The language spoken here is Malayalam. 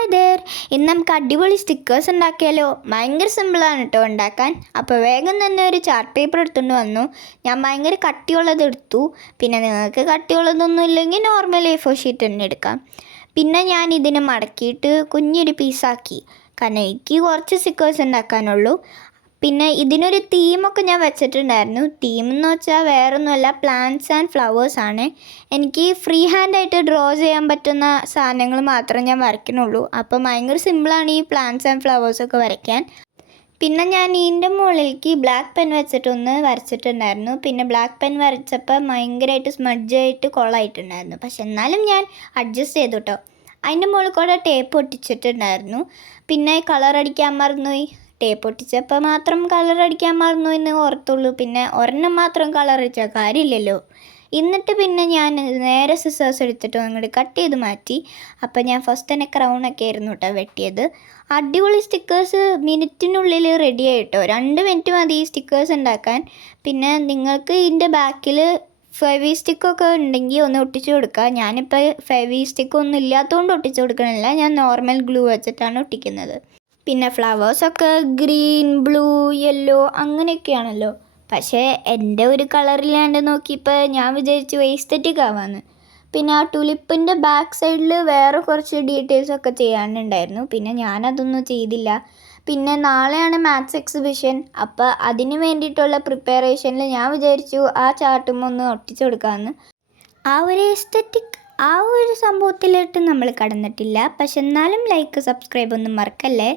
Hi there. ഇന്ന് നമുക്ക് അടിപൊളി സ്റ്റിക്കേഴ്സ് ഉണ്ടാക്കിയാലോ? ഭയങ്കര സിമ്പിളാണ് കേട്ടോ ഉണ്ടാക്കാൻ. അപ്പോൾ വേഗം തന്നെ ഒരു ചാർട്ട് പേപ്പർ എടുത്തുകൊണ്ട് വന്നു. ഞാൻ ഭയങ്കര കട്ടിയുള്ളത് എടുത്തു. പിന്നെ നിങ്ങൾക്ക് കട്ടിയുള്ളതൊന്നും ഇല്ലെങ്കിൽ നോർമൽ A4 ഷീറ്റ് തന്നെ എടുക്കാം. പിന്നെ ഞാൻ ഇതിനെ മടക്കിയിട്ട് കുഞ്ഞൊരു പീസാക്കി. കാരണം എനിക്ക് കുറച്ച് സ്റ്റിക്കേഴ്സ് ഉണ്ടാക്കാനുള്ളൂ. പിന്നെ ഇതിനൊരു തീമൊക്കെ ഞാൻ വെച്ചിട്ടുണ്ടായിരുന്നു. തീം എന്ന് വെച്ചാൽ വേറൊന്നുമല്ല, പ്ലാന്റ്സ് ആൻഡ് ഫ്ലവേഴ്സാണ്. എനിക്ക് ഫ്രീ ഹാൻഡായിട്ട് ഡ്രോ ചെയ്യാൻ പറ്റുന്ന സാധനങ്ങൾ മാത്രമേ ഞാൻ വരയ്ക്കുന്നുള്ളൂ. അപ്പം ഭയങ്കര സിമ്പിളാണ് ഈ പ്ലാന്റ്സ് ആൻഡ് ഫ്ലവേഴ്സൊക്കെ വരയ്ക്കാൻ. പിന്നെ ഞാൻ ഇതിൻ്റെ മുകളിലേക്ക് ബ്ലാക്ക് പെൻ വെച്ചിട്ടൊന്ന് വരച്ചിട്ടുണ്ടായിരുന്നു. പിന്നെ ബ്ലാക്ക് പെൻ വരച്ചപ്പോൾ ഭയങ്കരമായിട്ട് സ്മഡ്ജായിട്ട് കൊളായിട്ടുണ്ടായിരുന്നു. പക്ഷെ എന്നാലും ഞാൻ അഡ്ജസ്റ്റ് ചെയ്തു കേട്ടോ. അതിൻ്റെ മുകളിൽ കൂടെ ടേപ്പ് ഒട്ടിച്ചിട്ടുണ്ടായിരുന്നു. പിന്നെ കളർ അടിക്കാൻ മറന്നുപോയി. ടേപ്പ് ഒട്ടിച്ചപ്പോൾ മാത്രം കളർ അടിക്കാൻ മറന്നു എന്ന് ഓർത്തുള്ളൂ. പിന്നെ ഒരെണ്ണം മാത്രം കളർ അടിച്ചാൽ കാര്യമില്ലല്ലോ. എന്നിട്ട് പിന്നെ ഞാൻ നേരെ സിസേഴ്സ് എടുത്തിട്ട് അങ്ങോട്ട് കട്ട് ചെയ്ത് മാറ്റി. അപ്പോൾ ഞാൻ ഫസ്റ്റ് തന്നെ ക്രൗണൊക്കെ ആയിരുന്നു കേട്ടോ വെട്ടിയത്. അടിപൊളി സ്റ്റിക്കേഴ്സ് മിനിറ്റിനുള്ളിൽ റെഡി ആയിട്ടോ. 2 മിനിറ്റ് മതി ഈ സ്റ്റിക്കേഴ്സ് ഉണ്ടാക്കാൻ. പിന്നെ നിങ്ങൾക്ക് ഇതിൻ്റെ ബാക്കിൽ ഫെവി സ്റ്റിക്കൊക്കെ ഉണ്ടെങ്കിൽ ഒന്ന് ഒട്ടിച്ചു കൊടുക്കുക. ഞാനിപ്പോൾ ഫെവി സ്റ്റിക്കൊന്നും ഇല്ലാത്തതുകൊണ്ട് ഒട്ടിച്ചു കൊടുക്കണില്ല. ഞാൻ നോർമൽ ഗ്ലൂ വെച്ചിട്ടാണ് ഒട്ടിക്കുന്നത്. പിന്നെ ഫ്ലവേഴ്സൊക്കെ ഗ്രീൻ, ബ്ലൂ, യെല്ലോ അങ്ങനെയൊക്കെയാണല്ലോ. പക്ഷേ എൻ്റെ ഒരു കളറില്ലാണ്ട് നോക്കിയപ്പോൾ ഞാൻ വിചാരിച്ചു എസ്തെറ്റിക് ആവാമെന്ന്. പിന്നെ ആ ടുലിപ്പിൻ്റെ ബാക്ക് സൈഡിൽ വേറെ കുറച്ച് ഡീറ്റെയിൽസൊക്കെ ചെയ്യാനുണ്ടായിരുന്നു. പിന്നെ ഞാനതൊന്നും ചെയ്തില്ല. പിന്നെ നാളെയാണ് മാത്സ് എക്സിബിഷൻ. അപ്പോൾ അതിന് വേണ്ടിയിട്ടുള്ള പ്രിപ്പറേഷനിൽ ഞാൻ വിചാരിച്ചു ആ ചാർട്ടും ഒന്ന് ഒട്ടിച്ചു കൊടുക്കാമെന്ന്. ആ ഒരു എസ്തെറ്റിക് ആ ഒരു സംഭവത്തിലോട്ട് നമ്മൾ കടന്നിട്ടില്ല. പക്ഷെ എന്നാലും ലൈക്ക്, സബ്സ്ക്രൈബ് ഒന്നും മറക്കല്ലേ.